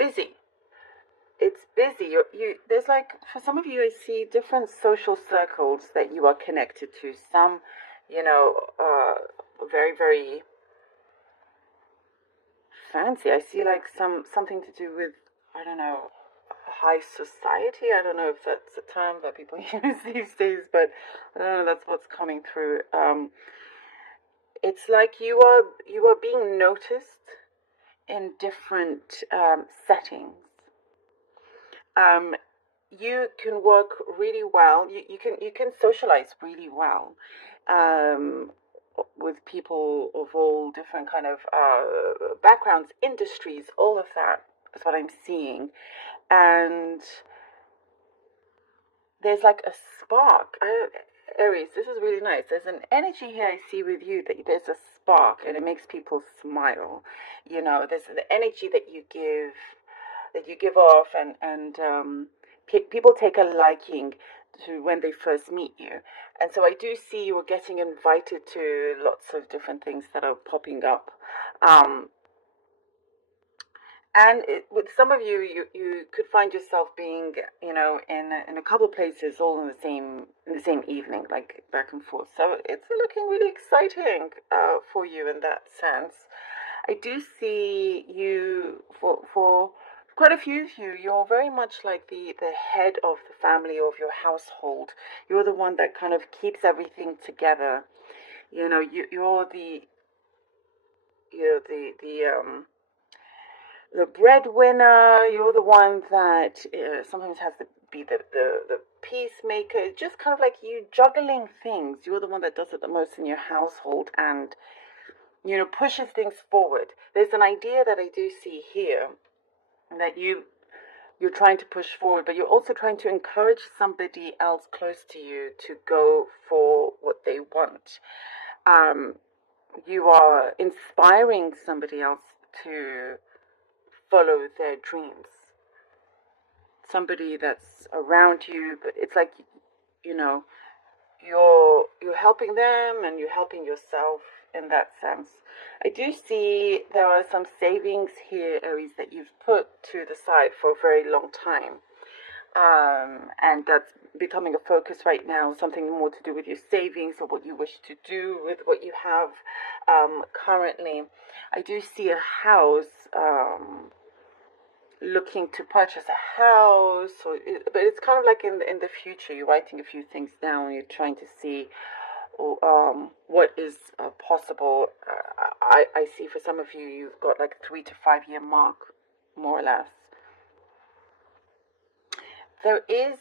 busy. It's busy. There's like, for some of you, I see different social circles that you are connected to. Some, very, very fancy. I see like something to do with, I don't know, high society. I don't know if that's a term that people use these days, but I don't know. That's what's coming through. It's like you are being noticed in different settings. Um, you can work really well. You can socialize really well um, with people of all different kind of backgrounds, industries, all of that is what I'm seeing. And there's like a spark. Aries, this is really nice. There's an energy here I see with you that there's a spark and it makes people smile. There's the energy that you give off, and people take a liking to when they first meet you. And so I do see you are getting invited to lots of different things that are popping up. Um, and with some of you, you could find yourself being, in a couple of places all in the same evening, like back and forth. So it's looking really exciting for you in that sense. I do see you for quite a few of you. You're very much like the head of the family of your household. You're the one that kind of keeps everything together. You're the breadwinner. You're the one that sometimes has to be the peacemaker. Just kind of like you juggling things. You're the one that does it the most in your household and pushes things forward. There's an idea that I do see here that you're trying to push forward, but you're also trying to encourage somebody else close to you to go for what they want. Um, you are inspiring somebody else to follow their dreams. Somebody that's around you, but it's like you know you're helping them and you're helping yourself in that sense. I do see there are some savings here, Aries, that you've put to the side for a very long time. And that's becoming a focus right now, something more to do with your savings or what you wish to do with what you have currently. I do see a house, looking to purchase a house, but it's kind of like in the future. You're writing a few things down. You're trying to see what is possible. I see for some of you, you've got like 3 to 5 year mark, more or less. There is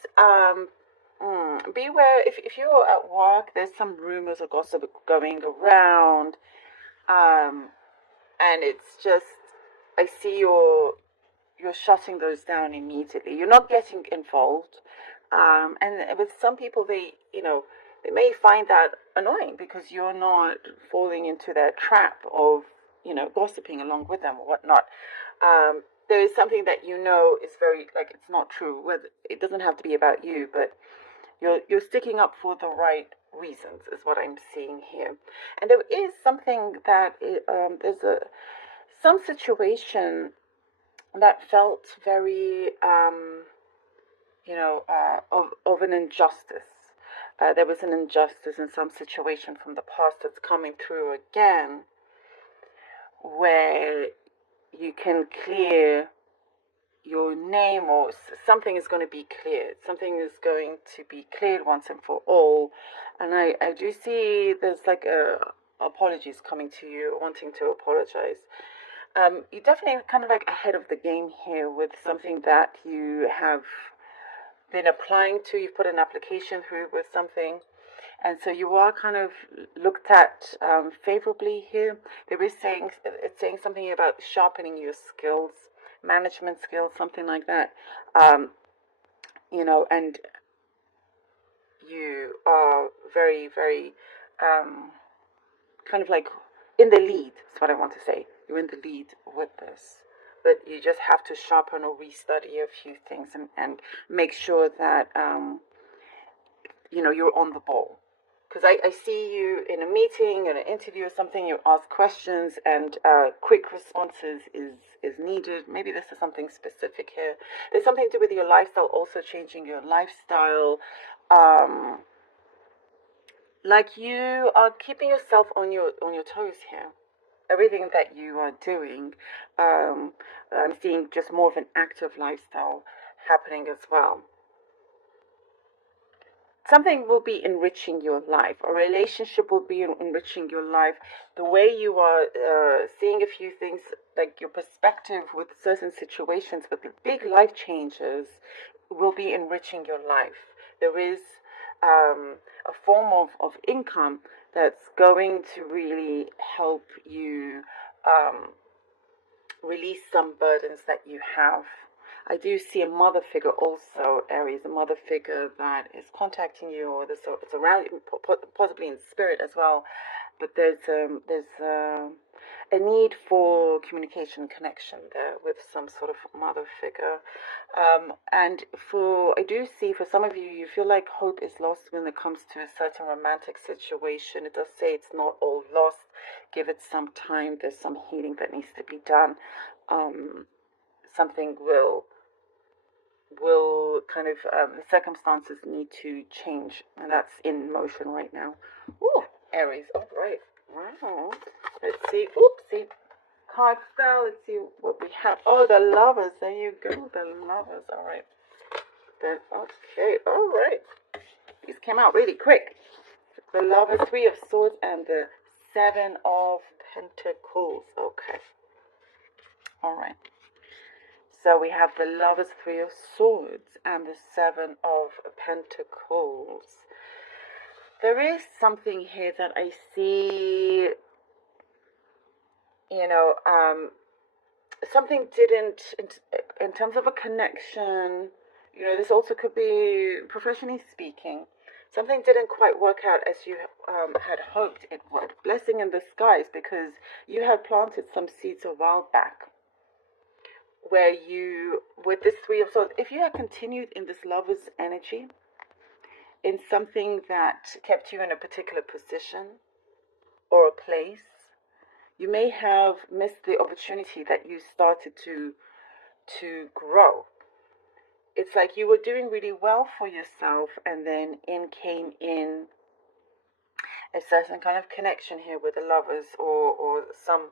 beware if you're at work. There's some rumors or gossip going around, um, and it's just I see you're shutting those down immediately. You're not getting involved. And with some people, they may find that annoying because you're not falling into that trap of, gossiping along with them or whatnot. There is something that is very, like, it's not true. Whether it doesn't have to be about you, but you're sticking up for the right reasons is what I'm seeing here. And there is something that there's some situation that felt very, of an injustice. There was an injustice in some situation from the past that's coming through again, where you can clear your name, or something is going to be cleared. Something is going to be cleared once and for all. And I do see there's like apologies coming to you, wanting to apologize. You're definitely kind of like ahead of the game here with something that you have been applying to. You've put an application through with something, and so you are kind of looked at favorably here. It's saying something about sharpening your skills, management skills, something like that. And you are very, very kind of like in the lead. That's what I want to say. You're in the lead with this. But you just have to sharpen or restudy a few things and make sure that, you're on the ball. because I see you in a meeting, in an interview or something, you ask questions and quick responses is needed. Maybe this is something specific here. There's something to do with your lifestyle, also changing your lifestyle. Like you are keeping yourself on your toes here. Everything that you are doing, I'm seeing just more of an active lifestyle happening as well. Something will be enriching your life. A relationship will be enriching your life. The way you are seeing a few things, like your perspective with certain situations, with the big life changes, will be enriching your life. There is a form of income that's going to really help you release some burdens that you have. I do see a mother figure also, Aries, a mother figure that is contacting you, or it's around you, possibly in spirit as well. But there's a need for communication, connection there with some sort of mother figure. And I do see for some of you, you feel like hope is lost when it comes to a certain romantic situation. It does say it's not all lost. Give it some time. There's some healing that needs to be done. Something will kind of the circumstances need to change, and that's in motion right now. Ooh, Aries. All right. Wow. Let's see. Oopsie. Card fell. Let's see what we have. Oh, the Lovers. There you go. The Lovers. All right. Then okay. All right. These came out really quick. The Lovers, Three of Swords, and the Seven of Pentacles. Okay. All right. So we have the Lovers, Three of Swords, and the Seven of Pentacles. There is something here that I see, something didn't, in terms of a connection, this also could be professionally speaking. Something didn't quite work out as you had hoped it would. Blessing in disguise, because you had planted some seeds a while back, where you, with this Three of Swords, if you had continued in this Lover's energy, in something that kept you in a particular position or a place, you may have missed the opportunity that you started to grow. It's like you were doing really well for yourself, and then came in a certain kind of connection here with the Lovers, or some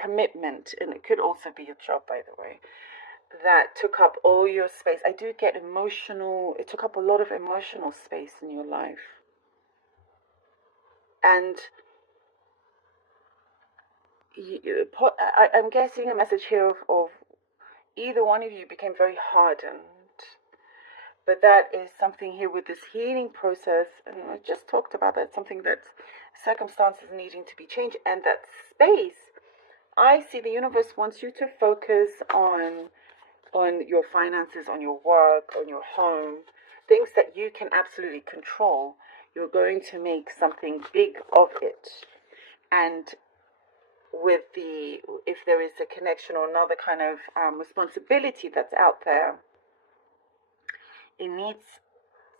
commitment, and it could also be a job, by the way, that took up all your space. I do get emotional. It took up a lot of emotional space in your life, and I'm getting a message here of either one of you became very hardened. But that is something here with this healing process, and I just talked about that, something that circumstances needing to be changed, and that space. I see the universe wants you to focus on your finances, on your work, on your home, things that you can absolutely control. You're going to make something big of it. And if there is a connection or another kind of responsibility that's out there, it needs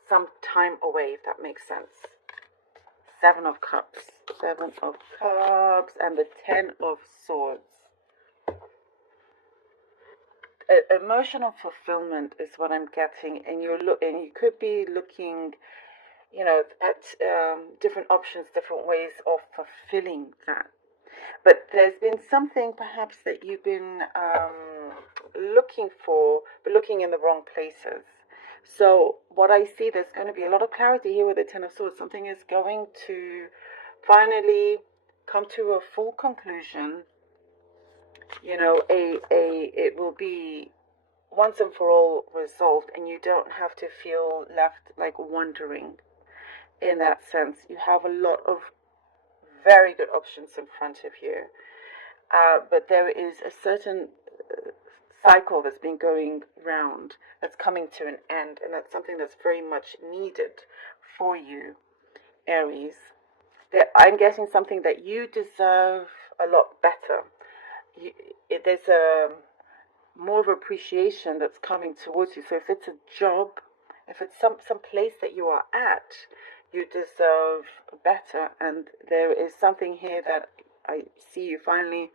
some time away, if that makes sense. Seven of Cups, and the 10 of Swords. Emotional fulfillment is what I'm getting, and you could be looking, at different options, different ways of fulfilling that. But there's been something perhaps that you've been looking for, but looking in the wrong places. So what I see, there's going to be a lot of clarity here with the Ten of Swords. Something is going to finally come to a full conclusion. It will be once and for all resolved, and you don't have to feel left like wondering. In that sense, you have a lot of very good options in front of you, but there is a certain cycle that's been going round that's coming to an end, and that's something that's very much needed for you, Aries. I'm getting something that you deserve a lot better. There's a more of appreciation that's coming towards you. So if it's a job, if it's some place that you are at, you deserve better. And there is something here that I see you finally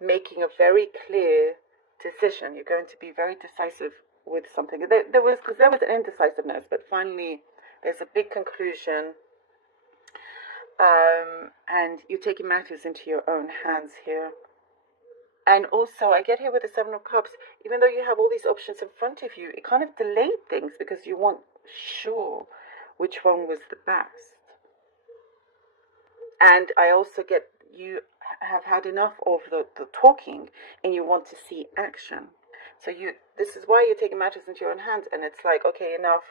making a very clear decision. You're going to be very decisive with something. There was an indecisiveness, but finally there's a big conclusion. And you're taking matters into your own hands here. And also, I get here with the Seven of Cups, even though you have all these options in front of you, it kind of delayed things because you weren't sure which one was the best. And I also get you have had enough of the talking and you want to see action. So this is why you're taking matters into your own hands. And it's like, okay, enough.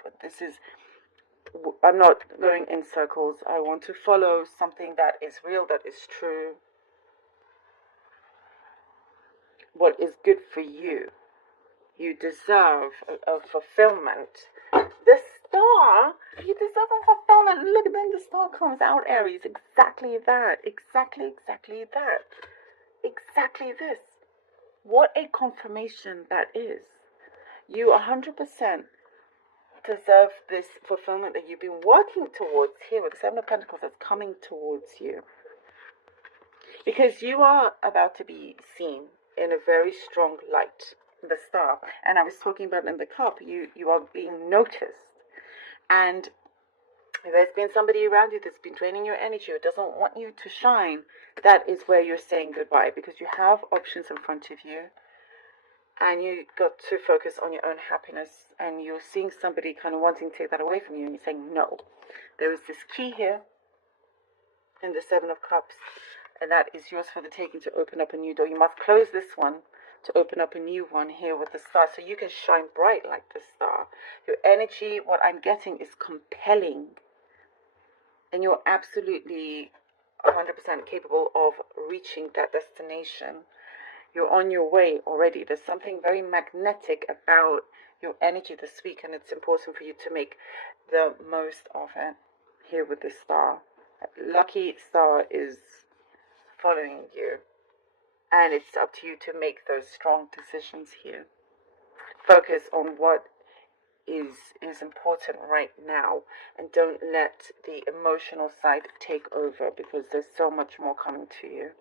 I'm not going in circles. I want to follow something that is real, that is true. What is good for you. You deserve a fulfillment. The star, you deserve a fulfillment. Look, then the star comes out, Aries. Exactly that. Exactly that. Exactly this. What a confirmation that is. You 100% deserve this fulfillment that you've been working towards here with the Seven of Pentacles that's coming towards you. Because you are about to be seen in a very strong light, the star. And I was talking about in the cup, you are being noticed. And there's been somebody around you that's been draining your energy or doesn't want you to shine. That is where you're saying goodbye, because you have options in front of you. And you got to focus on your own happiness. And you're seeing somebody kind of wanting to take that away from you. And you're saying no. There is this key here in the Seven of Cups. And that is yours for the taking to open up a new door. You must close this one to open up a new one here with the star. So you can shine bright like the star. Your energy, what I'm getting, is compelling. And you're absolutely 100% capable of reaching that destination. You're on your way already. There's something very magnetic about your energy this week. And it's important for you to make the most of it here with the star. Lucky star is following you, and it's up to you to make those strong decisions here. Focus on what is important right now, and don't let the emotional side take over, because there's so much more coming to you.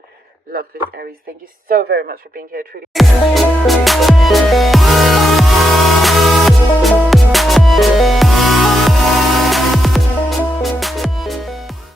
Love this, Aries. Thank you so very much for being here. Truly.